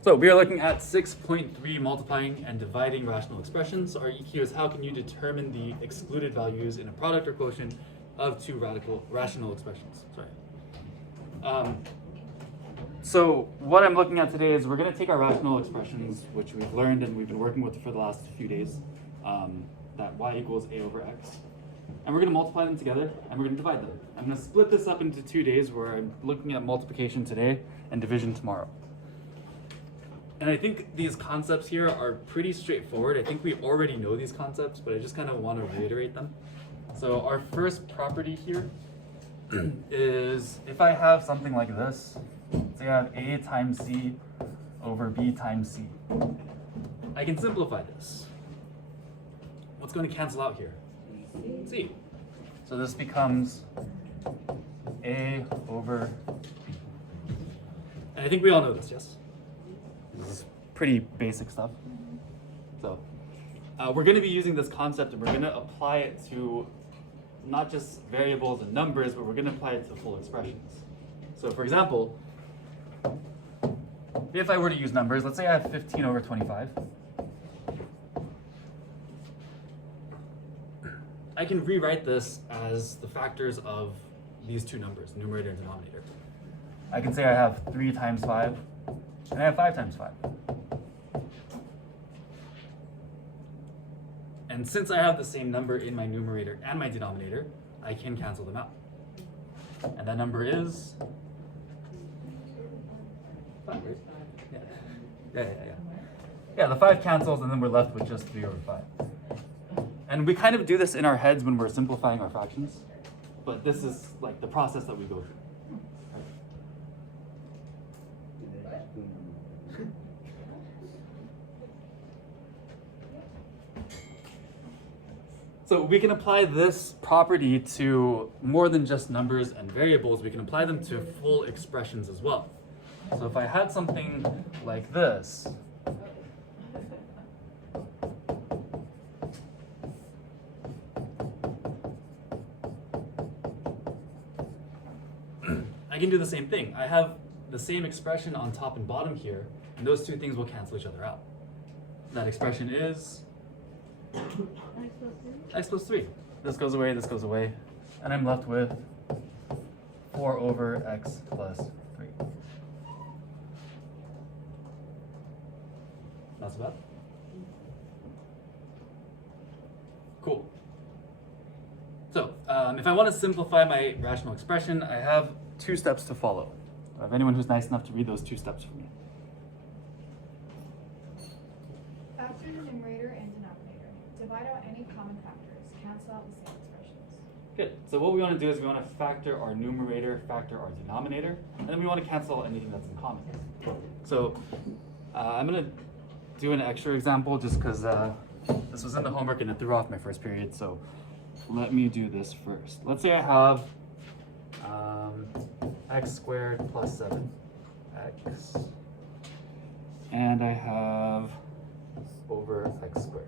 So we are looking at 6.3 multiplying and dividing rational expressions. Our EQ is how can you determine the excluded values in a product or quotient of two rational expressions. So what I'm looking at today is we're going to take our rational expressions, which we've learned and we've been working with for the last few days, that y equals a over x. And we're going to multiply them together and we're going to divide them. I'm going to split this up into 2 days where I'm looking at multiplication today and division tomorrow. And I think these concepts here are pretty straightforward. I think we already know these concepts, but I just kind of want to reiterate them. So our first property here is if I have something like this, say I have a times c over b times c. I can simplify this. What's going to cancel out here? C. So this becomes a over b. And I think we all know this, yes? This is pretty basic stuff. So we're going to be using this concept and we're going to apply it to not just variables and numbers, but we're going to apply it to full expressions. So for example, if I were to use numbers, let's say I have 15 over 25. I can rewrite this as the factors of these two numbers, numerator and denominator. I can say I have 3 times 5, and I have 5 times 5. And since I have the same number in my numerator and my denominator, I can cancel them out. And that number is 5, right? Yeah. Yeah, the 5 cancels and then we're left with just 3 over 5. And we kind of do this in our heads when we're simplifying our fractions, but this is like the process that we go through. So we can apply this property to more than just numbers and variables. We can apply them to full expressions as well. So if I had something like this, I can do the same thing. I have the same expression on top and bottom here, and those two things will cancel each other out. That expression is x plus 3. This goes away, and I'm left with 4 over x plus 3. Not so bad. Cool. So if I want to simplify my rational expression, I have 2 steps to follow. Do I have anyone who's nice enough to read those 2 steps for me? Factor the numerator and denominator. Divide out any common factors. Cancel out the same expressions. Good. So what we want to do is we want to factor our numerator, factor our denominator, and then we want to cancel anything that's in common. So I'm going to do an extra example just because this was in the homework and it threw off my first period. So let me do this first. Let's say I have x squared plus 7x, and I have over x squared.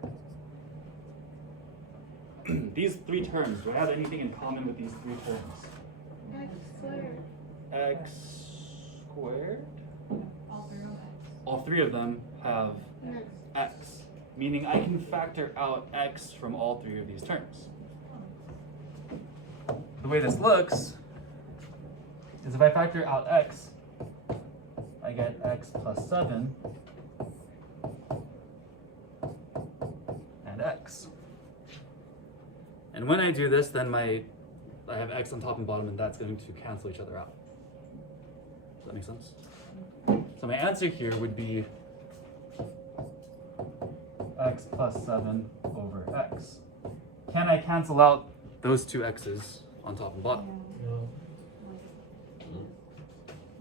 These 3 terms, do I have anything in common with these 3 terms? X squared. X squared? All 3 of x. All 3 of them have x, meaning I can factor out x from all 3 of these terms. The way this looks is if I factor out x, I get x plus 7 and x. And when I do this, then I have x on top and bottom, and that's going to cancel each other out. Does that make sense? So my answer here would be x plus 7 over x. Can I cancel out those 2 x's on top and bottom? No.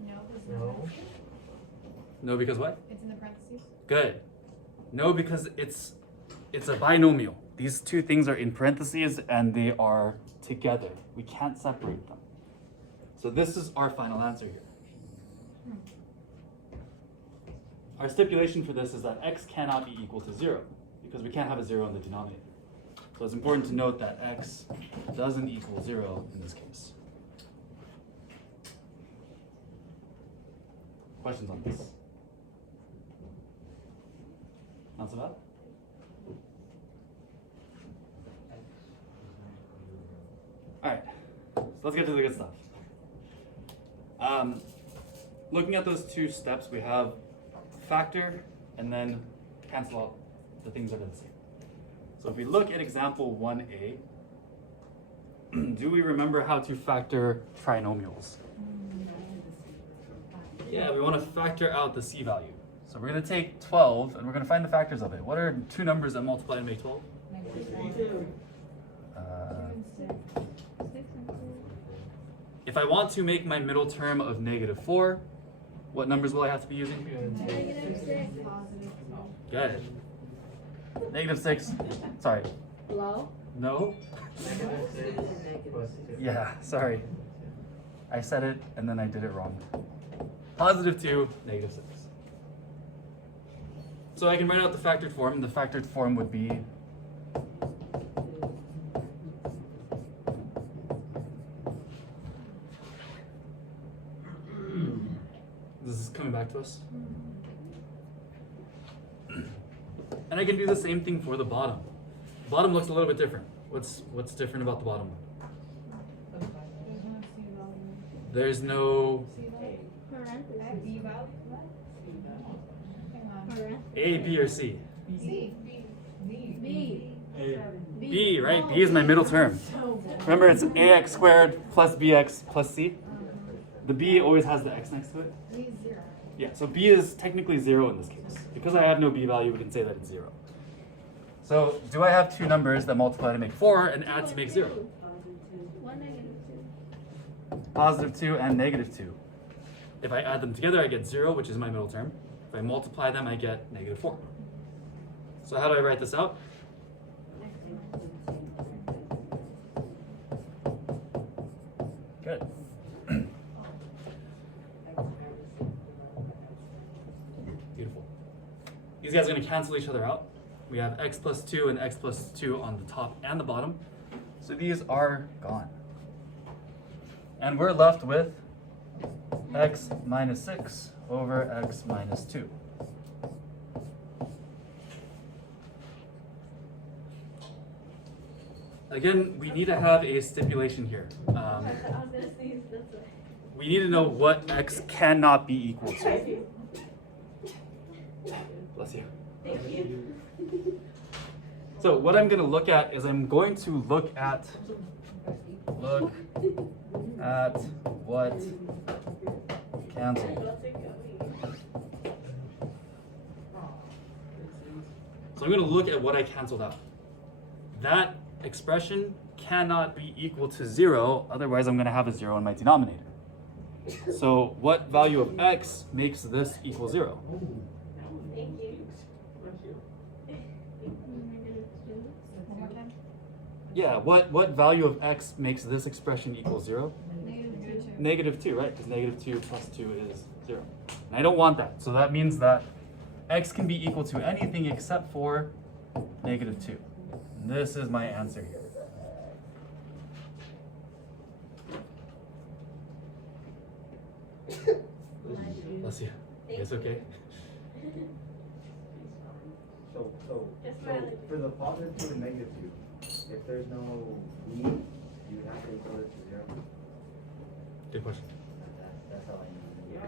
No, it's No. not. No, because what? It's in the parentheses. Good. No, because it's a binomial. These 2 things are in parentheses and they are together. We can't separate them. So this is our final answer here. Our stipulation for this is that x cannot be equal to 0 because we can't have a 0 in the denominator. So it's important to note that x doesn't equal 0 in this case. Questions on this? cancel out. Alright, so let's get to the good stuff. Looking at those two steps, we have factor and then cancel out the things that are the same. So if we look at example 1a, do we remember how to factor trinomials? Yeah, we want to factor out the c value. So we're going to take 12 and we're going to find the factors of it. What are two numbers that multiply and make 12? If I want to make my middle term of -4, what numbers will I have to be using? Good. -6. Sorry. Low? No? Yeah, sorry. I said it and then I did it wrong. +2, -6. So I can write out the factored form, and the factored form would be this is coming back to us. And I can do the same thing for the bottom. Bottom looks a little bit different. What's different about the bottom one? There's no B value? Hang on. A, B, or C. C. B. B, right? B is my middle term. Remember, it's ax squared plus bx plus c. The b always has the x next to it. B is 0. Yeah, so b is technically 0 in this case. Because I have no b value, we can say that it's 0. So, do I have two numbers that multiply to make 4 and add to make 0? 1 -2. +2 and -2. If I add them together, I get 0, which is my middle term. If I multiply them, I get -4. So how do I write this out? Good. Beautiful. These guys are going to cancel each other out. We have x plus 2 and x plus 2 on the top and the bottom. So these are gone. And we're left with x minus 6 over x minus 2. Again, we need to have a stipulation here. We need to know what x cannot be equal to. Bless you. Thank you. So what I'm going to look at is I'm going to look at what canceled. So I'm going to look at what I canceled out. That expression cannot be equal to 0, otherwise I'm going to have a 0 in my denominator. So what value of x makes this equal 0? Thank you. One more time. Yeah, what value of x makes this expression equal 0? -2. -2, right? Because -2 plus 2 is 0. And I don't want that. So that means that x can be equal to anything except for -2. And this is my answer here. Bless you. You guys okay? So Just really- for the +2 and -2, if there's no need, you would have to equal it to 0. Good question. That's all I need.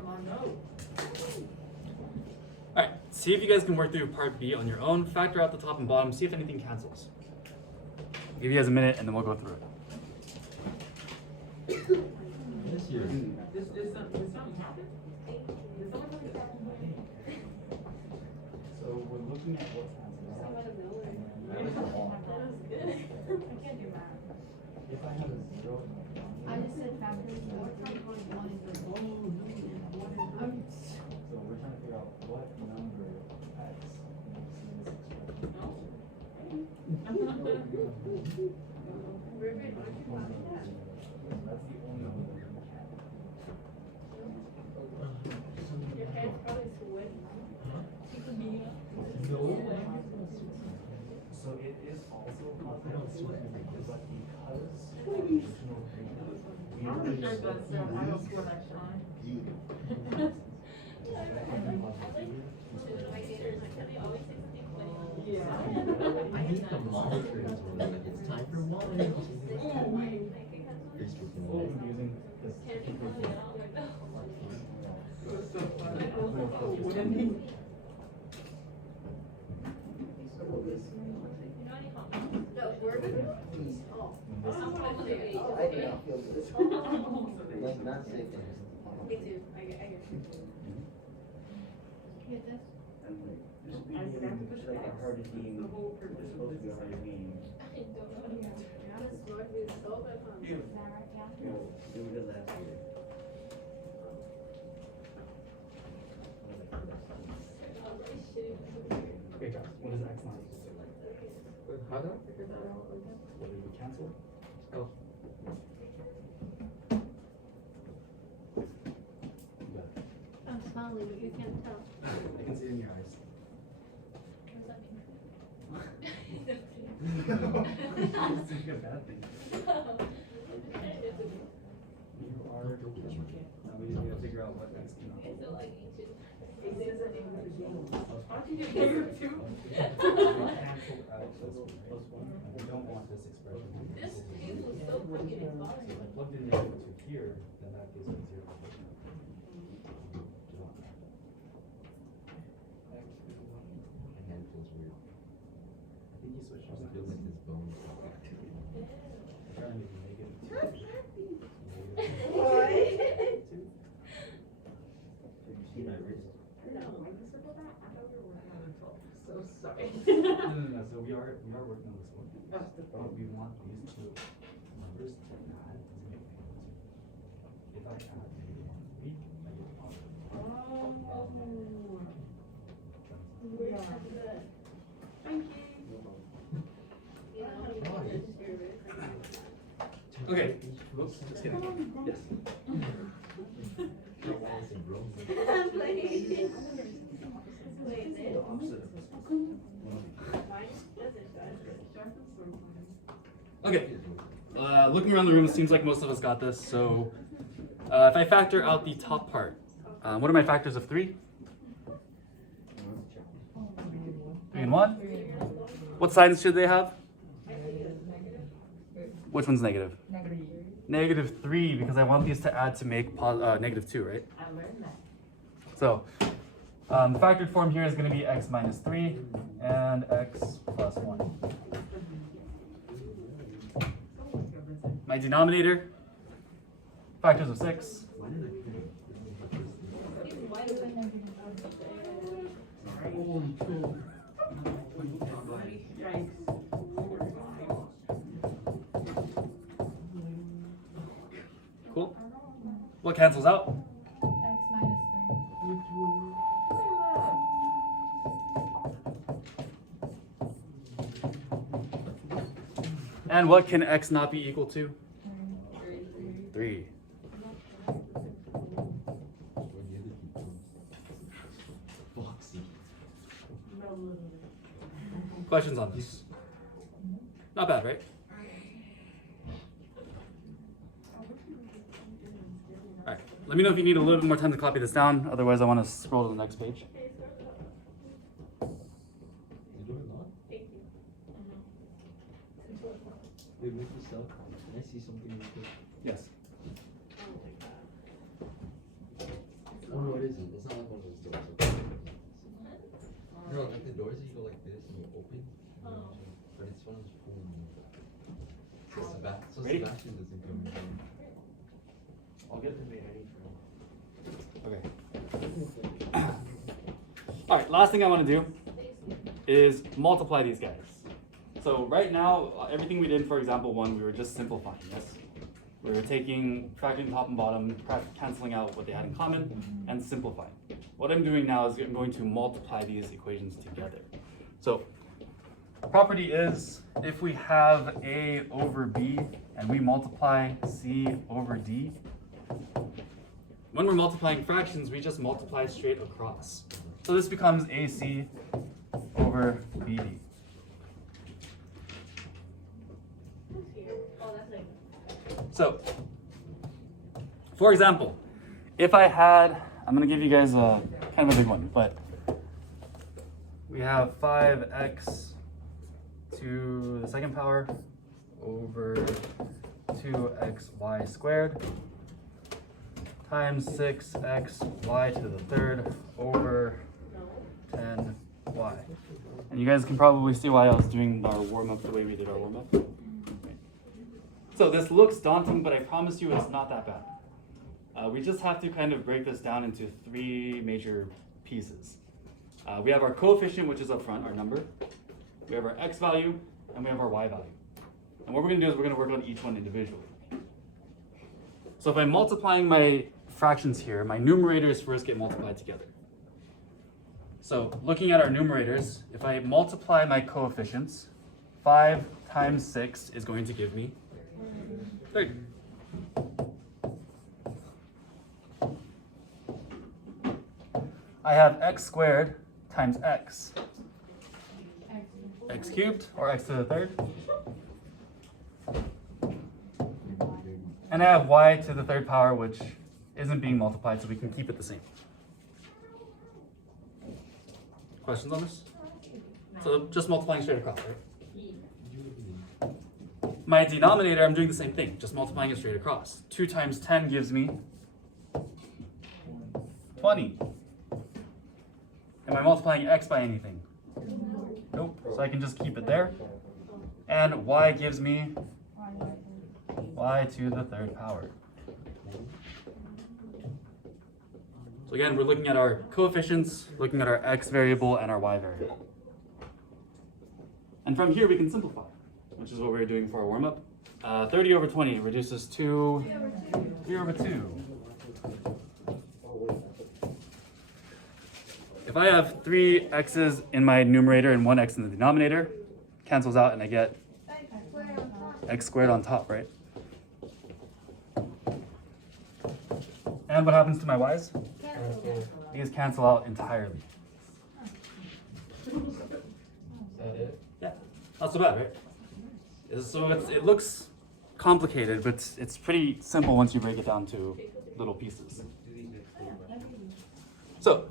All right, see if you guys can work through part B on your own. Factor out the top and bottom, see if anything cancels. I'll give you guys a minute and then we'll go through it. This year. Did something happen? So we're looking at what cancels out. I can't do math. If I have a 0, I just said factors. What kind of one is so we're trying to figure out what number x makes this expression. That's the only number that we can. Your head's probably sweaty. So it is also possible to but because original I don't swear like Sean. My neighbors like, can we always say something funny? hate the monitors when they're like, it's time for monitors. Facebook Oh, knows. I'm using this. No, word? Oh. I do not feel good. Like, not sick. Me too. I get you. Get this? I'm like, this is like a hard eating, it's supposed to be a hard eating. This Lord is so good, huh? Is that right? Yeah? You know, do it last year. Okay, guys, what is X not equal to? How do I figure that out again? What did we cancel? Oh. You got it. I'm smiling, but you can't tell. I can see it in your eyes. It's like a bad thing. You are. Now we just gotta figure out what X cannot. It's so like ancient. It says that it was a game. How did you get it too? We canceled out plus one. We don't want this expression. This table is so fucking So exhausting. if I plugged in negative two here, then that gives me 0. Do you want that? My hand feels weird. I think you switched I your feel like signs. this bone is not Trying to make it -2. What? Two. Did you see my wrist? No, I just said that. I thought we were working on it. So sorry. No. So we are working on this one. That's the But we want these two numbers to add to make -2. If I add -1, I get positive. Where's the, Thank you. you know, you want to share it. Okay. Oops, just kidding. Yes. I'm playing. Wait, The opposite of this. mine doesn't die. Okay. Looking around the room, it seems like most of us got this. So if I factor out the top part, what are my factors of 3? 3 and 1? What signs should they have? Which one's negative? Negative 3, because I want these to add to make negative 2, right? I learned that. So the factored form here is going to be x minus 3 and x plus 1. My denominator, factors of 6. Cool. What cancels out? X minus 3. And what can x not be equal to? 3. Foxy. Questions on this? Not bad, right? Alright, let me know if you need a little bit more time to copy this down, otherwise I want to scroll to the next page. You do it not? Thank you. Wait, make yourself. Can I see something real quick? Yes. Oh my god. Oh no, it isn't. It's not like one of those doors. Okay. No, like the doors that you go like this and you open. But it's one of those cool. So Ready? Sebastian doesn't come in. I'll get the data Okay. Alright, last thing I want to do is multiply these guys. So right now, everything we did for example 1, we were just simplifying this. We were taking, factoring top and bottom, canceling out what they had in common, and simplifying. What I'm doing now is I'm going to multiply these equations together. So, property is, if we have A over B, and we multiply C over D, when we're multiplying fractions, we just multiply straight across. So this becomes AC over BD. Who's here? Oh, that's like. So, for example, if I had, I'm going to give you guys a kind of a big one, but we have 5x to the second power over 2xy squared times 6xy to the third over 10y. And you guys can probably see why I was doing our warm-up the way we did our warm-up. So this looks daunting, but I promise you it's not that bad. We just have to kind of break this down into three major pieces. We have our coefficient, which is up front, our number. We have our x value, and we have our y value. And what we're going to do is we're going to work on each one individually. So if I'm multiplying my fractions here, my numerators first get multiplied together. So looking at our numerators, if I multiply my coefficients, 5 times 6 is going to give me 30. I have x squared times x. X cubed, or x to the third. And I have y to the third power, which isn't being multiplied, so we can keep it the same. Questions on this? So just multiplying straight across, right? My denominator, I'm doing the same thing, just multiplying it straight across. 2 times 10 gives me 20. Am I multiplying x by anything? Nope. So I can just keep it there. And y gives me y to the third power. So again, we're looking at our coefficients, looking at our x variable and our y variable. And from here we can simplify, which is what we're doing for our warm-up. 30 over 20 reduces to 3 over 2. If I have 3 x's in my numerator and 1 x in the denominator, cancels out and I get x squared on top, right? And what happens to my y's? These cancel out entirely. Is that it? Yeah, not so bad, right? So it looks complicated, but it's pretty simple once you break it down to little pieces. So,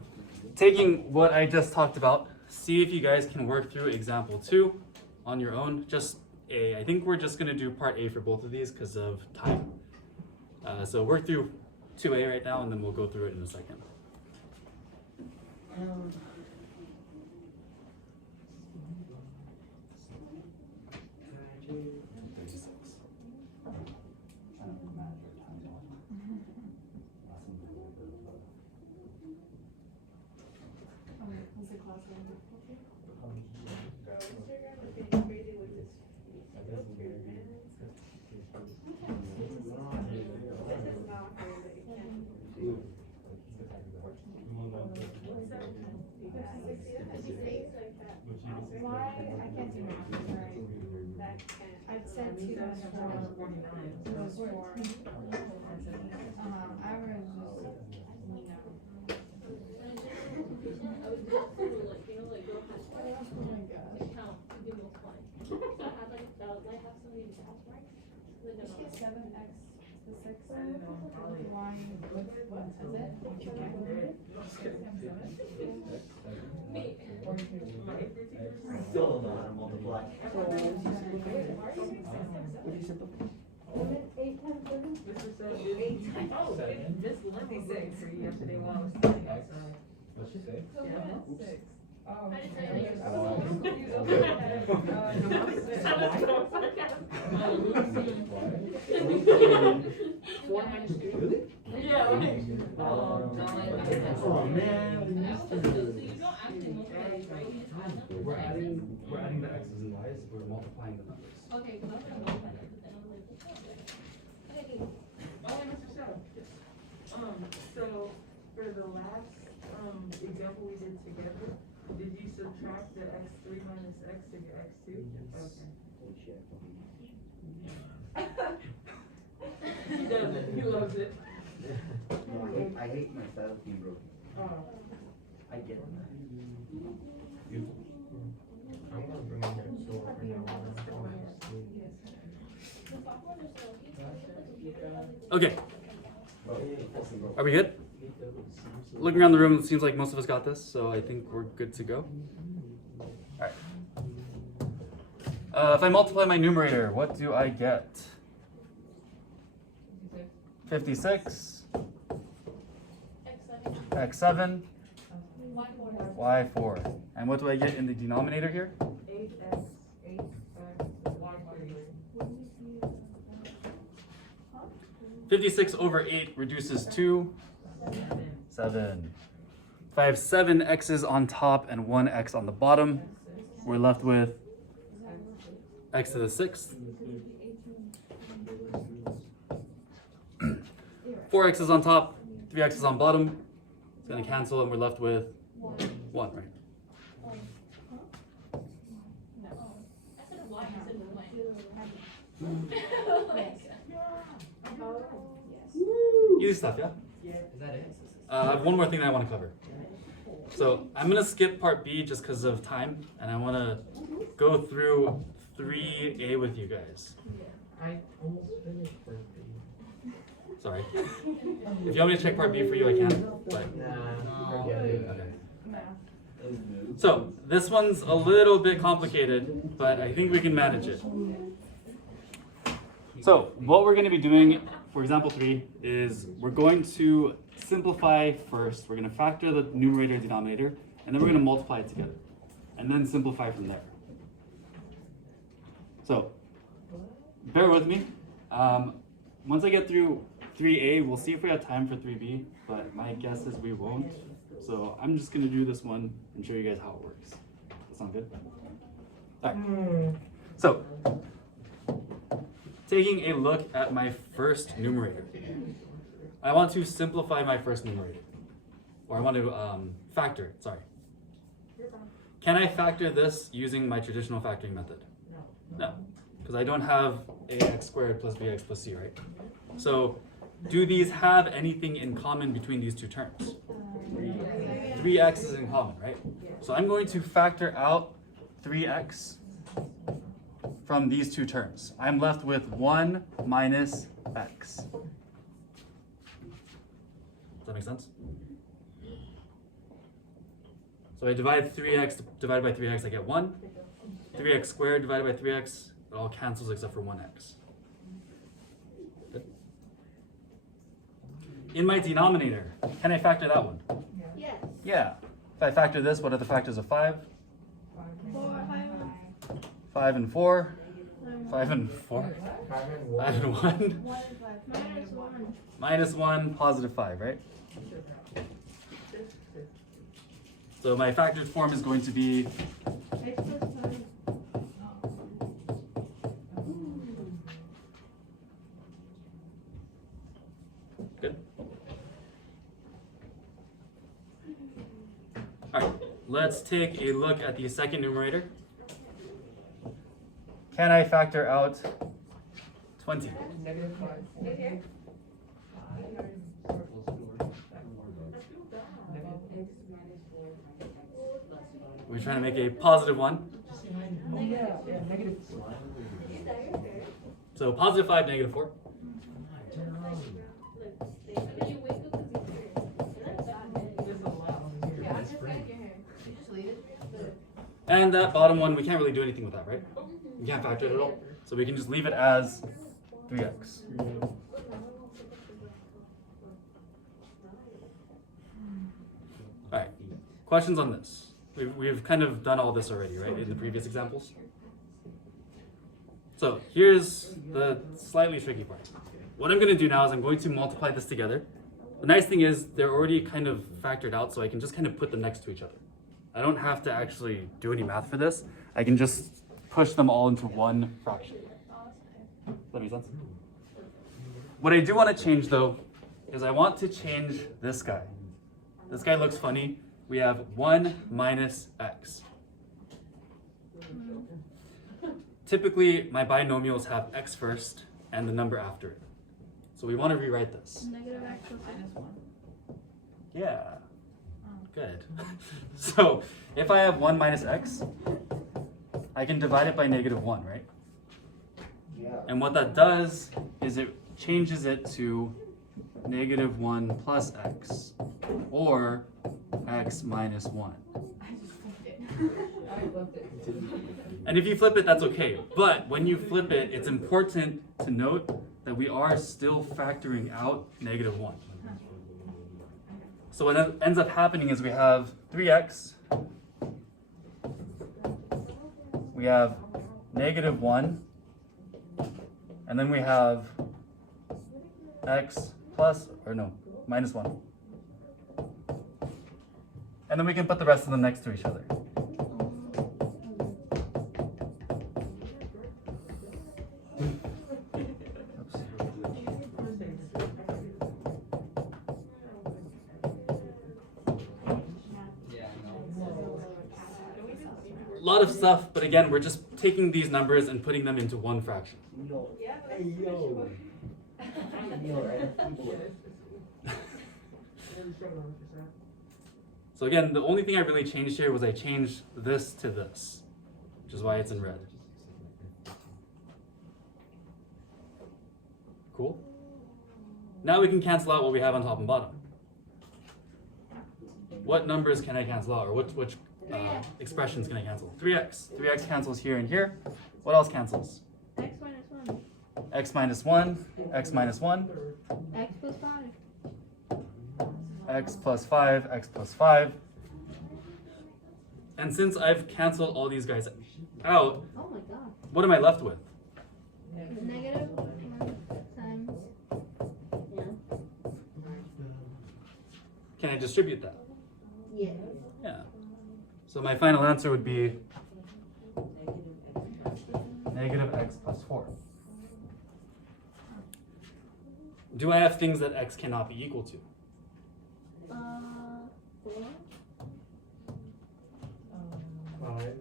taking what I just talked about, see if you guys can work through example 2 on your own. Just A. I think we're just going to do part A for both of these because of time. So work through 2A right now, and then we'll go through it in a second. Why? I can't do math, sorry. I'd said 2 times 4 was 4. I was just, Did she get 7x to 6? Why? Is it? Still don't know how to multiply. Miss Lindsay said for you yesterday while I was studying outside. What'd she say? Yeah, 6. Oh. Yeah, right. Oh man. We're adding the x's and y's. We're multiplying the numbers. Okay, well, that's not bad. Oh, Mr. Shaw. So for the last example we did together, did you subtract the x3 minus x to get x2? Okay. He doesn't. He loves it. No, I hate myself being broken. Oh. I get that. I'm gonna bring in that store for now. Okay. Are we good? Looking around the room, it seems like most of us got this, so I think we're good to go. All right. If I multiply my numerator, what do I get? 56, x7, y4. And what do I get in the denominator here? 8x, 8x, y3. 56 over 8 reduces to 7. If I have 7 x's on top and 1 x on the bottom, we're left with x to the 6th. 4 x's on top, 3 x's on bottom. It's going to cancel and we're left with 1, right? Easy stuff, yeah? Is that it? I have one more thing that I want to cover. So I'm going to skip part B just because of time, and I want to go through 3A with you guys. I almost finished for Sorry. If you want me to check part B for you, I can. But Nah, forget it. okay. So this one's a little bit complicated, but I think we can manage it. So what we're going to be doing for example 3 is we're going to simplify first. We're going to factor the numerator and denominator, and then we're going to multiply it together, and then simplify from there. So bear with me. Once I get through 3A, we'll see if we have time for 3B, but my guess is we won't. So I'm just going to do this one and show you guys how it works. That sound good? All right. So taking a look at my first numerator, I want to simplify my first numerator, or I want to factor it, sorry. Can I factor this using my traditional factoring method? No, because I don't have ax squared plus bx plus c, right? So do these have anything in common between these two terms? 3x is in common, right? So I'm going to factor out 3x from these two terms. I'm left with 1 minus x. Does that make sense? So I divide 3x divided by 3x, I get 1. 3x squared divided by 3x, it all cancels except for 1x. Good. In my denominator, can I factor that one? Yes. Yeah. If I factor this, what are the factors of 5? 5 and 4. 5 and 4. 5 and 1. Minus 1, positive 5, right? So my factored form is going to be good. All right, let's take a look at the second numerator. Can I factor out 20? We're trying to make a positive one. So positive 5, negative 4. And that bottom one, we can't really do anything with that, right? We can't factor it at all. So we can just leave it as 3x. All right, questions on this? We've kind of done all this already, right, in the previous examples? So here's the slightly tricky part. What I'm going to do now is I'm going to multiply this together. The nice thing is they're already kind of factored out, so I can just kind of put them next to each other. I don't have to actually do any math for this. I can just push them all into one fraction. Does that make sense? What I do want to change though is I want to change this guy. This guy looks funny. We have 1 minus x. Typically, my binomials have x first and the number after it. So we want to rewrite this. Negative x plus minus 1. Yeah. Good. So if I have 1 minus x, I can divide it by negative 1, right? Yeah. And what that does is it changes it to negative 1 plus x, or x minus 1. I just flipped it. I love it. And if you flip it, that's okay. But when you flip it, it's important to note that we are still factoring out negative 1. So what ends up happening is we have 3x, we have negative 1, and then we have x plus, or no, minus 1. And then we can put the rest of them next to each other. A lot of stuff, but again, we're just taking these numbers and putting them into one fraction. Yo, Yeah, but hey yo. Yo, right? So again, the only thing I really changed here was I changed this to this, which is why it's in red. Cool? Now we can cancel out what we have on top and bottom. What numbers can I cancel out, or which expressions can I cancel? 3x. 3x cancels here and here. What else cancels? X minus 1. X minus 1, x minus 1, X plus 5. x plus 5, x plus 5. And since I've canceled all these guys out, Oh my god. what am I left with? Negative 1 times. Yeah. Can I distribute that? Yeah. Yeah. So my final answer would be negative x plus 4. Do I have things that x cannot be equal to? 4. 5.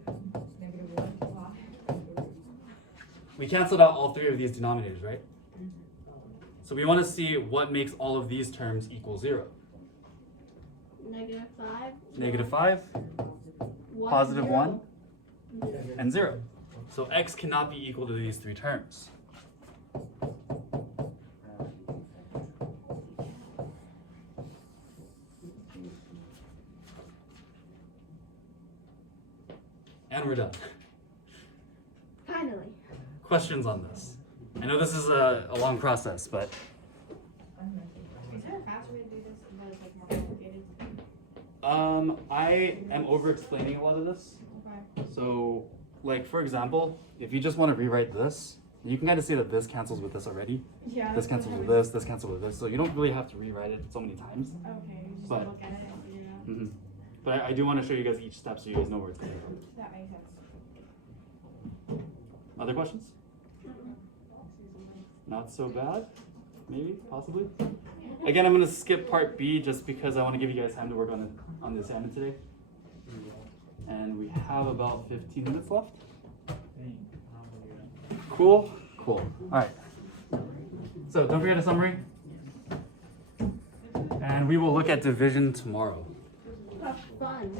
We canceled out all three of these denominators, right? So we want to see what makes all of these terms equal 0. Negative 5. Negative 5, 1, positive 0. 1, and 0. So x cannot be equal to these three terms. And we're done. Finally. Questions on this? I know this is a long process, but Is there a faster way to do this that is like more complicated? I am over explaining a lot of this. Okay. So, like for example, if you just want to rewrite this, you can kind of see that this cancels with this already. Yeah. This cancels with this cancels with this. So you don't really have to rewrite it so many times. Okay, you just But- look at it and figure it out. hmm But I do want to show you guys each step so you guys know where it's coming from. That makes sense. Other questions? Not so bad? Maybe, possibly. Again, I'm going to skip part B just because I want to give you guys time to work on the assignment today. And we have about 15 minutes left. Cool? Cool. All right. So don't forget a summary. And we will look at division tomorrow. Have fun.